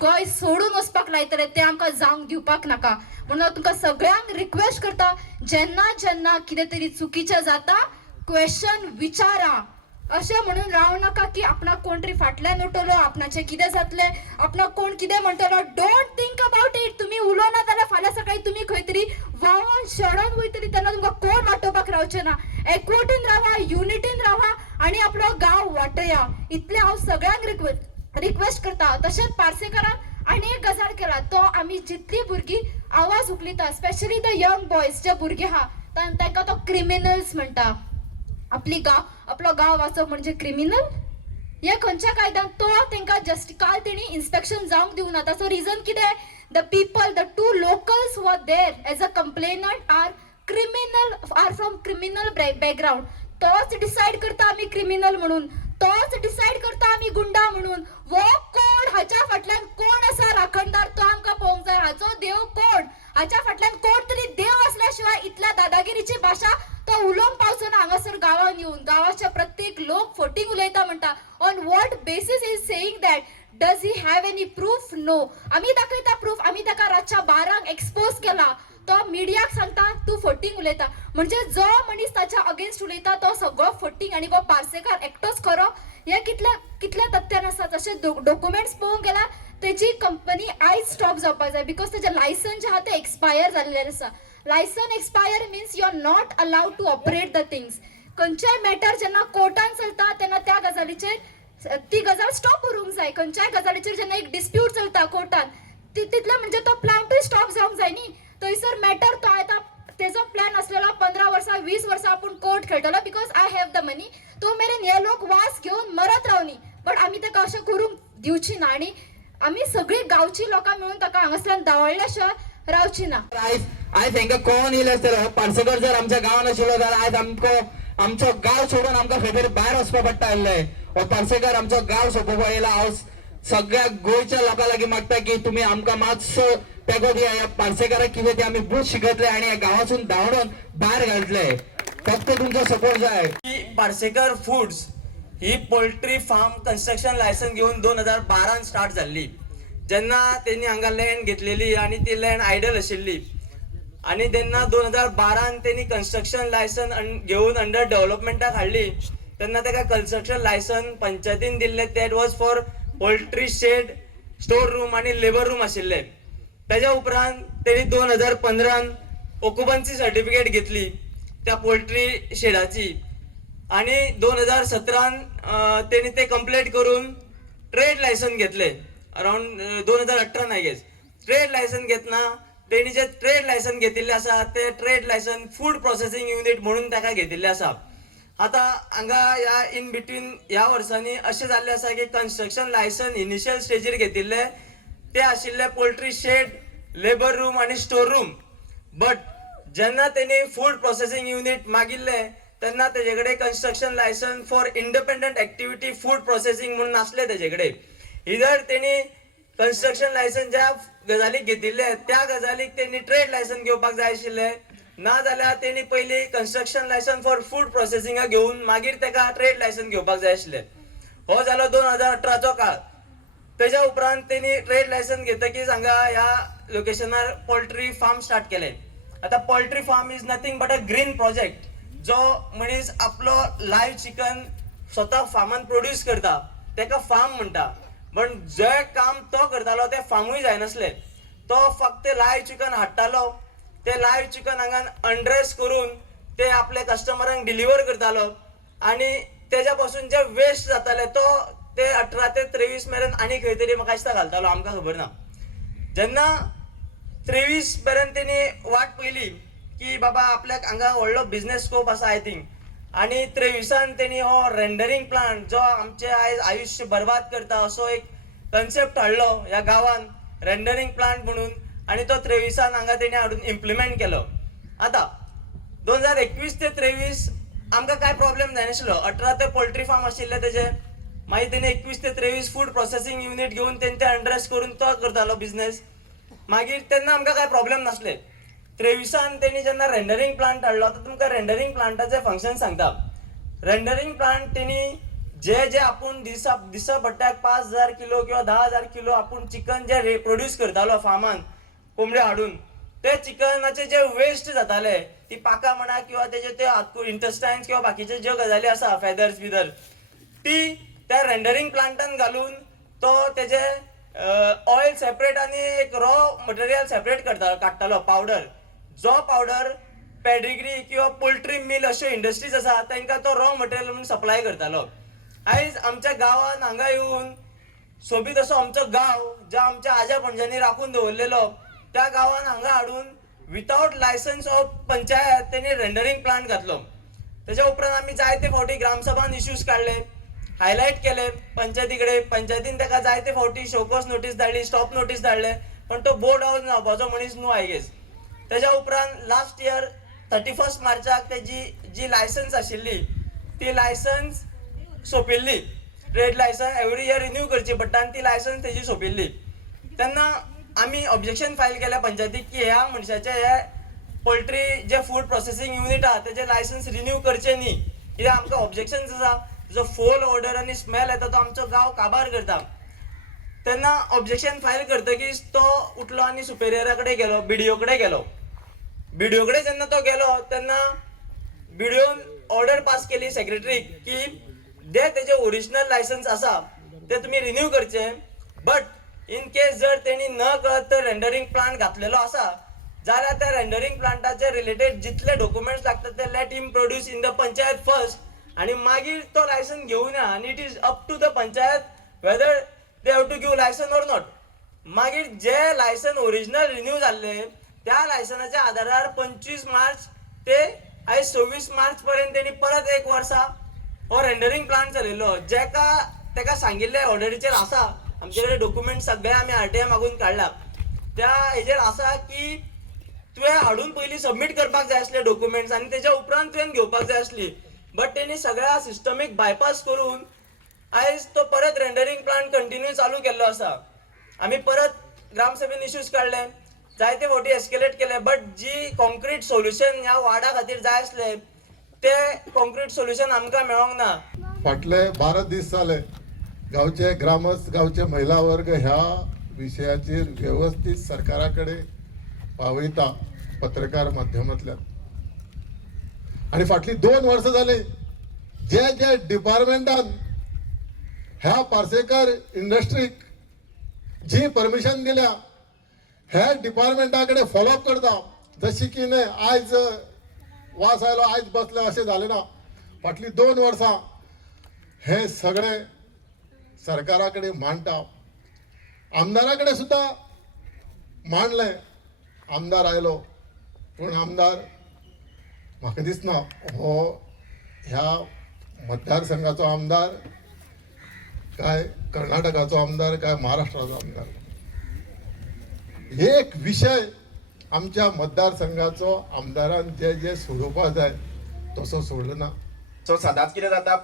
गोंय सोडून वचपाक लायतले ते आमकां जावंक दिवपाक नाका. म्हणून हांव तुमकां सगळ्यांक रिक्वेस्ट करता, जेन्ना जेन्ना कितें तरी चुकीचें जाता क्वेश्चन विचारा. अशें म्हणून रावं नाका की आपणाक कोण तरी फाटल्यान उठयलो, आपणाचें कितें जातलें, आपणाक कोण कितें म्हणटलो. Don't think about it. तुमी उलोवना जाल्यार फाल्यां सकाळी तुमी खंय तरी वावोन शेणोन वयतली तेन्ना तुमकां कोण वाटोवपाक रावचें ना. एकवटीन रावा, युनिटीन रावा आनी आपलो गांव वाटया. इतलें हांव सगळ्यांक रिक्वेस्ट करता. तशेंच पार्सेकारान आनी एक गजाल केला, तो आमी जितली भुरगीं आवाज उखलिता, स्पेशली द यंग बॉयज जे भुरगे आहा तांकां तो क्रिमिनल्स म्हणटा. आपलो गांव वाचप म्हणजे क्रिमिनल. हे खंयच्या कायद्यान तो तांकां काल तेणी इन्स्पेक्शन जावंक दिवंक ना. ताचो रिजन कितें? The people, the 2 locals who are there as a complainant are from criminal background. तोच डिसाइड करता आमी क्रिमिनल म्हणून, तोच डिसाइड करता आमी गुंडा म्हणून. वो कोण, हाच्या फाटल्यान कोण आसा राखणदार तो आमकां पळोवंक जाय. हाचो देव कोण, हाच्या फाटल्यान कोण तरी देव असल्याशिवाय इतल्या दादागिरीची भाशा तो उलोवंक पावचो ना हांगासर गांवांत येवन. गांवाचे प्रत्येक लोक फटींग उलयता म्हणटा. On what basis is saying that? Does he have any proof? No. आमी दाखयता प्रूफ. आमी ताका रातच्या 12 एक्सपोज केला. तो मिडियाक सांगता तू फटींग उलयता. म्हणजे जो मनीस ताच्या अगेन्स्ट उलयता तो सगळो फटींग आनी वो पार्सेकार एकटोच खरो. हे कितल्या तथ्यान आसा. तशें डॉक्युमेंट्स पळोवंक गेल्यार तेजी कंपनी आयज स्टॉप जावपाक जाय, बिकॉज तेजें लायसन जें आहा तें एक्सपायर जाल्लें आसा. License expire means you are not allowed to operate the things. खंयच्याय मॅटर जेन्ना कोर्टान चलता तेन्ना त्या गजालीचेर ती गजाल स्टॉप उरूंक जाय. खंयच्याय गजालीचेर जेन्ना एक डिस्प्यूट चलता कोर्टान तितले म्हणजे तो प्लांटूय स्टॉप जावंक जाय न्ही. थंयसर मॅटर तो आतां तेजो प्लॅन आसलेलो 15 वर्सां 20 वर्सां आपूण कोर्ट खेळटलो बिकॉज आय हॅव द मनी. तो मेरेन हे लोक वास घेवन मरत रावनी. बट आमी ताका अशें करूंक दिवची ना आनी आमी सगळीं गांवची लोकां मेळून ताका हांगासल्यान धांवडल्या शिवाय रावची ना. आयज हांकां कोण येयले आसतलो. पार्सेकर जर आमच्या गांवांत आशिल्लो जाल्यार आयज आमचो गांव सोडून आमकां खंय तरी भायर वचपा पडटा आसलें. हो पार्सेकर आमचो गांव सोंपोवपाक येयला. हांव सगळ्या गोंयच्या लोकां लागीं मागता की तुमी आमकां मातसो तेगो दिया. ह्या पार्सेकाराक कितें ते आमी बूथ शिकयतले आनी ह्या गांवासून धांवडोन भायर घालतले. फक्त तुमचो सपोर्ट जाय. पार्सेकर फूड्स ही पोल्ट्री फार्म कन्स्ट्रक्शन लायसन घेऊन 2012 स्टार्ट जाल्ली. जेन्ना तेणी हांगा लँड घेतलेली आनी ती लँड आयडल आशिल्ली आनी तेन्ना 2012 तेणी कन्स्ट्रक्शन लायसन घेऊन अंडर डेव्हलपमेंटाक हाडली तेन्ना ताका कन्स्ट्रक्शन लायसन पंचायतीन दिल्ले. That was for poultry shed, store room आनी लेबर रूम आशिल्ले. तेज्या उपरांत तेणी 2015 ऑक्युपन्सी सर्टिफिकेट घेतली त्या पोल्ट्री शेडाची आनी 2017 तेणी ते कंप्लीट करून ट्रेड लायसन घेतले. Around 2018 I guess. Trade license घेतना तेणी जे ट्रेड लायसन घेतिल्ले आसा ते trade license food processing unit म्हणून ताका घेतिल्ले आसा. आतां हांगा ह्या इन बिटवीन ह्या वर्सांनी अशें जाल्लें आसा की कन्स्ट्रक्शन लायसन इनिशियल स्टेजीर घेतिल्ले ते आशिल्ले पोल्ट्री शेड, लेबर रूम आनी स्टोर रूम. बट जेन्ना तेणी फूड प्रोसेसिंग युनिट मागिल्ले तेन्ना तेजे कडेन construction license for independent activity food processing म्हणून नासले तेजे कडेन. इधर तेणी कन्स्ट्रक्शन लायसन ज्या गजालीक घेतिल्ले त्या गजालीक तेणी ट्रेड लायसन घेवपाक जाय आशिल्ले. ना जाल्यार तेणी पयलीं कन्स्ट्रक्शन लायसन फॉर फूड प्रोसेसिंगा घेवन मागीर ताका ट्रेड लायसन घेवपाक जाय आशिल्लें. हो जालो 2018चो काळ. तेज्या उपरांत तेणी ट्रेड लायसन घेतकीच हांगा ह्या लोकेशनार पोल्ट्री फार्म स्टार्ट केले. आतां poultry farm is nothing but a green project. जो मनीस आपलो लायव्ह चिकन स्वता फार्मान प्रोड्यूस करता ताका फार्म म्हणटा. पण जे काम तो करतालो ते फार्मूय जायनासले. तो फक्त लायव्ह चिकन हाडटालो, ते लायव्ह चिकन हांगा अनड्रेस करून ते आपल्या कस्टमरांक डिलिव्हर करतालो आनी तेज्या पासून जे वेस्ट जाताले तो ते 18 ते 23 मेरेन आनी खंय तरी म्हाका दिसता घालतालो, आमकां खबर ना. जेन्ना 23 मेरेन तेणी वाट पयली की बाबा आपल्याक हांगा व्हडलो बिझनेस स्कोप आसा आय थिंक. आनी 23 तेणी हो रेंडरिंग प्लांट जो आमचे आयज आयुश्य बर्बाद करता असो एक कन्सेप्ट हाडलो ह्या गांवान, रेंडरिंग प्लांट म्हणून. आनी तो 23 हांगा तेणी हाडून इम्प्लिमेंट केलो. आतां 2021 ते 23 आमकां काय प्रॉब्लेम जायनाशिल्लो. 18 ते पोल्ट्री फार्म आशिल्ले तेजे. मागीर तेणी 21 ते 23 फूड प्रोसेसिंग युनिट घेवन तेंचे अंडरस करून तो करतालो बिझनेस. मागीर तेन्ना आमकां काय प्रॉब्लेम नासले. 23 तेणी जेन्ना रेंडरिंग प्लांट हाडलो, तर तुमकां रेंडरिंग प्लांटाचे फंक्शन सांगता. रेंडरिंग प्लांट तेणी जे आपूण दिसा पडट्याक 5,000 किलो किंवा 10,000 किलो आपूण चिकन जे प्रोड्यूस करतालो फार्मान कोंबड्यो हाडून, ते चिकनाचे जे वेस्ट जाताले, ती पाका म्हणा किंवा तेजे ते इंटेस्टायन्स किंवा बाकीचे ज्यो गजाली आसा फेदर्स बिदर, ती त्या रेंडरिंग प्लांटान घालून तो तेजे ऑयल सेपरेट आनी एक रॉ मटेरियल सेपरेट काडटालो पावडर. जो पावडर पेडिग्री किंवा पोल्ट्री मिल अश्यो इंडस्ट्रीज आसा तांकां तो रॉ मटेरियल म्हणून सप्लाय करतालो. आयज आमच्या गांवान हांगा येवन सोबीत असो आमचो गांव जो आमच्या आज्या पणज्यांनी राखून दवरलेलो, त्या गांवान हांगा हाडून विथआउट लायसन्स ऑफ पंचायत तेणी रेंडरिंग प्लांट घातलो. तेच्या उपरांत आमी जायते फावटी ग्रामसभान इश्यूज काडले, हायलायट केले पंचायती कडेन. पंचायतीन ताका जायते फावटी शोकोस नोटीस धाडली, स्टॉप नोटीस धाडले, पण तो बोर्ड हाऊस नावपाचो मनीस न्हू आय गेस. तेच्या उपरांत लास्ट इयर 31 मार्चाक तेजी जी लायसन्स आशिल्ली ती लायसन्स सोंपिल्ली. Trade licence every year renew करची पडटा आनी ती लायसन्स तेजी सोंपिल्ली. तेन्ना आमी ऑब्जेक्शन फायल केल्या पंचायतीक की ह्या मनशाचे हे पोल्ट्री जे फूड प्रोसेसिंग युनिट आहा तेजे लायसन्स रिन्यू करचे न्ही, कित्याक आमकां ऑब्जेक्शन्स आसा. जो फोल ऑर्डर आनी स्मेल येता तो आमचो गांव काबार करता. तेन्ना ऑब्जेक्शन फायल करतकीच तो उठलो आनी सुपेरियरा कडेन गेलो, BDO कडेन गेलो. BDO कडेन जेन्ना तो गेलो तेन्ना BDOन ऑर्डर पास केली सेक्रेटरीक की जे तेजे ओरिजिनल लायसन्स आसा ते तुमी रिन्यू करचे, बट इन केस जर तेणी न कळत रेंडरिंग प्लांट घातलेलो आसा जाल्यार त्या रेंडरिंग प्लांटाचे रिलेटेड जितले डॉक्युमेंट्स लागतात ते let him produce in the panchayat first, आणि मागीर तो लायसन घेवन या. आनी it is up to the panchayat whether they have to give license or not. मागीर जे लायसन ओरिजिनल रिन्यू जाल्ले त्या लायसनाच्या आधारार 25 मार्च ते आयज 26 मार्च पर्यंत तेणी परत 1 वर्सा हो रेंडरिंग प्लांट चलयलो. तेका सांगिल्ले ऑर्डरीचेर आसा, आमचे कडेन डॉक्युमेंट सगळे आमी RTI मागून काडला. त्या हेजेर आसा की तुवें हाडून पयलीं सबमीट करपाक जाय आसले डॉक्युमेंट्स आनी तेच्या उपरांत तुवें घेवपाक जाय आसली. बट तेणी सगळ्या सिस्टमीक बायपास करून आयज तो परत रेंडरिंग प्लांट कंटिन्यू चालू केल्लो आसा. आमी परत ग्रामसभेन इश्यूज काडले, जायते फावटी एस्केलेट केले, बट जी कॉन्क्रीट सोल्युशन ह्या वार्डा खातीर जाय आसले ते कॉन्क्रीट सोल्युशन आमकां मेळोंक ना. फाटले 12 दीस जाले गांवचे ग्रामस्थ, गांवचे महिला वर्ग ह्या विशयाचेर व्यवस्थीत सरकाराकडे पावयता पत्रकार माध्यमांतल्यान. आणि फाटली 2 वर्सां जाली जे डिपार्टमेंटान ह्या पार्सेकर इंडस्ट्रीक जी परमिशन दिल्या ह्या डिपार्टमेंटा कडेन फॉलोअप करता. जशी की न्हय आयज वास आयलो आयज बसले अशें जालें ना. फाटली 2 वर्सां हे सगळे सरकारा कडेन मांडटा. आमदारा कडेन सुद्दां मांडलें, आमदार आयलो, पूण आमदार म्हाका दिसना हो ह्या मतदारसंघाचो आमदार काय कर्नाटकाचो आमदार काय महाराष्ट्राचो आमदार. एक विशय आमच्या मतदारसंघाचो आमदारान जे सोडोवपाक जाय तसो सोडलो ना. सो सदांच कितें जाता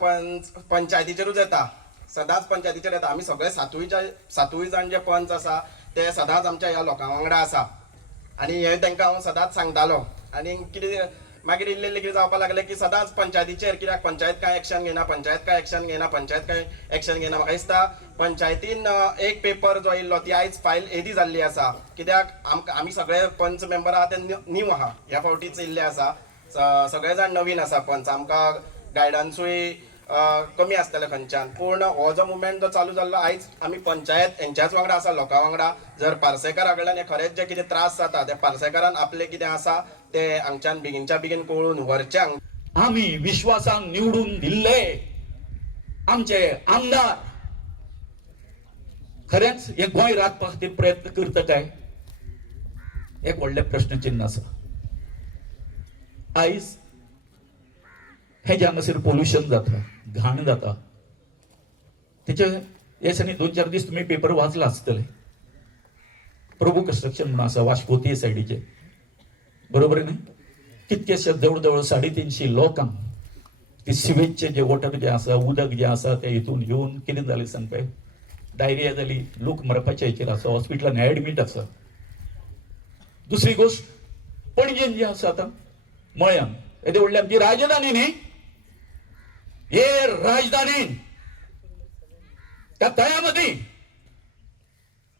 पंचायतीचेरूच येता, सदांच पंचायतीचेर येता. आमी सगळे सातूय जाण जे पंच आसा ते सदांच आमच्या ह्या लोकां वांगडा आसा आनी हे तांकां हांव सदांच सांगतालो. आनी कितें मागीर इल्लें कितें जावपाक लागलें की सदांच पंचायतीचेर, कित्याक पंचायत काय एक्शन घेना, पंचायत काय एक्शन घेना, पंचायत काय एक्शन घेना. म्हाका दिसता पंचायतीन एक पेपर जो येयल्लो ती आयज फायल येदी जाल्ली आसा, कित्याक आमी सगळे पंच मेंबर आहा ते न्यू आहा, ह्या फावटीच येयल्ले आसा, सगळे जाण नवीन आसा पंच. आमकां गायडन्सूय कमी आसतलें खंयच्यान, पूण हो जो मुवमेंट जो चालू जाल्लो आयज आमी पंचायत हेंच्याच वांगडा आसा, लोकां वांगडा. जर पार्सेकारा कडल्यान हे खरेंच जे कितें त्रास जाता ते पार्सेकारान आपले कितें आसा ते हांगच्यान बेगीनच्या बेगीन कळून व्हरचे. आम्ही विश्वासान निवडून दिल्ले आमचे आमदार खरेंच हे गोंय राखपा खातीर प्रयत्न करता काय, एक व्हडलें प्रश्नचिन्ह आसा. आयज हे जे हांगासर पोल्युशन जाता, घाण जाता, तेचे हे दिसांनी 2-4 दीस तुम्ही पेपर वाचला आसतले. प्रभू कन्स्ट्रक्शन म्हणून आसा वाश्कोती सायडीचे, बरोबर न्ही? कितकेशे जवळ 350 लोकांक ते सिवेजचे जे वॉटर जे आसा उदक जे आसा ते हितून येवन कितें जालें सांग पळय, डायरिया जाली, लोक मरपाच्या हेचेर आसा, हॉस्पिटलान एडमीट आसा. दुसरी गोष्ट पणजेन जी आसा आतां मळ्यान येदे व्हडली आमची राजधानी न्ही, हे राजधानीन त्या तळ्या मदीं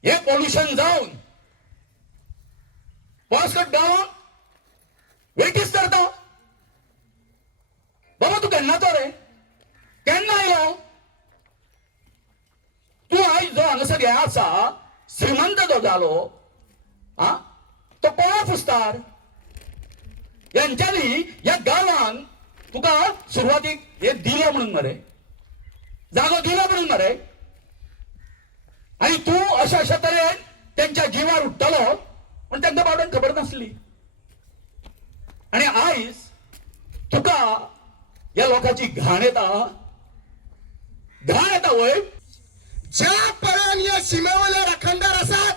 हे पॉल्युशन जावन पावसकट गांवांक वेटीस धरता. बाबा तू केन्ना तो रे, केन्ना आयलो तू? आयज जो हांगासर हे आसा श्रीमंत जो जालो तो कोणा फुस्तार? यांच्यानी या गांवांक तुका सुरवातीक हे दिलो म्हणून मरे, जागो दिलो म्हणून मरे, आणि तू अशा तरेन त्यांच्या जीवार उठतलो पण त्यांना बाबड्यांक खबर नासली. आणि आयज तुका या लोकांची घाण येता वय. ज्या पर्यंत या सीमेवले राखणदार असतात,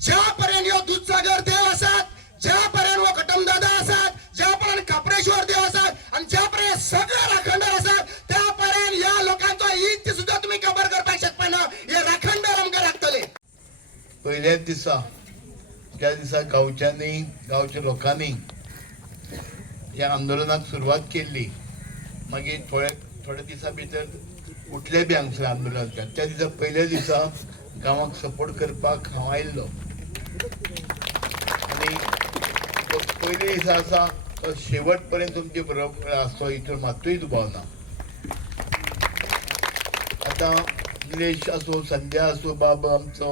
ज्या पर्यंत यो दूधसागर देव असतात, ज्या पर्यंत वो कटमदादा असतात, ज्या पर्यंत कापरेश्वर देव असतात आणि ज्या पर्यंत सगळे राखणदार असतात, त्या पर्यंत या लोकांचो ईद सुद्धा तुम्ही खबर करपाक शकता ना. हे राखणदार आमकां राखतले. पहिल्याच दिसा ज्या दिसा गांवच्या लोकांनी या आंदोलनाक सुरवात केली, मागीर थोड्या दिसा भितर उठले बी हांगसर आंदोलनाक. त्या दिसा पयल्या दिसा गांवाक सपोर्ट करपाक हांव आयिल्लो आनी तो पयले दिसा आसा तो शेवट पर्यंत तुमचे बरोबर आसचो हितून मात्तूय दुबाव ना. आतां निलेश आसूं, संध्या आसूं, बाब आमचो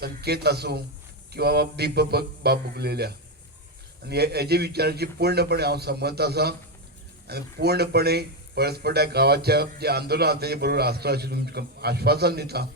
संकेत आसूं किंवा दीपक बाब बुगलेल्या, आनी हेजे विचाराची पूर्णपणे हांव सहमत आसा आनी पूर्णपणे परस्पऱ्या गांवाच्या जे आंदोलन आसा तेजे बरोबर आसता अशें तुमकां आश्वासन दिता.